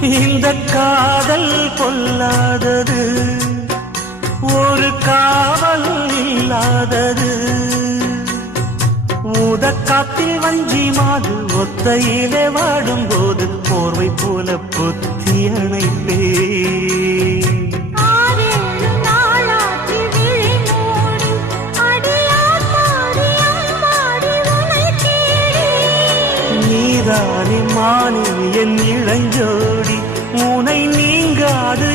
காதல் கொல்லாதது ஒரு காவல் இல்லாதது. ஊதக்காத்தில் வஞ்சி மாது ஒத்தையிலே வாடும்போது போர்வை போல பொத்தி அணைப்பே. நீதானே மானே என் இளஞ்சோடி பூனை நீங்காது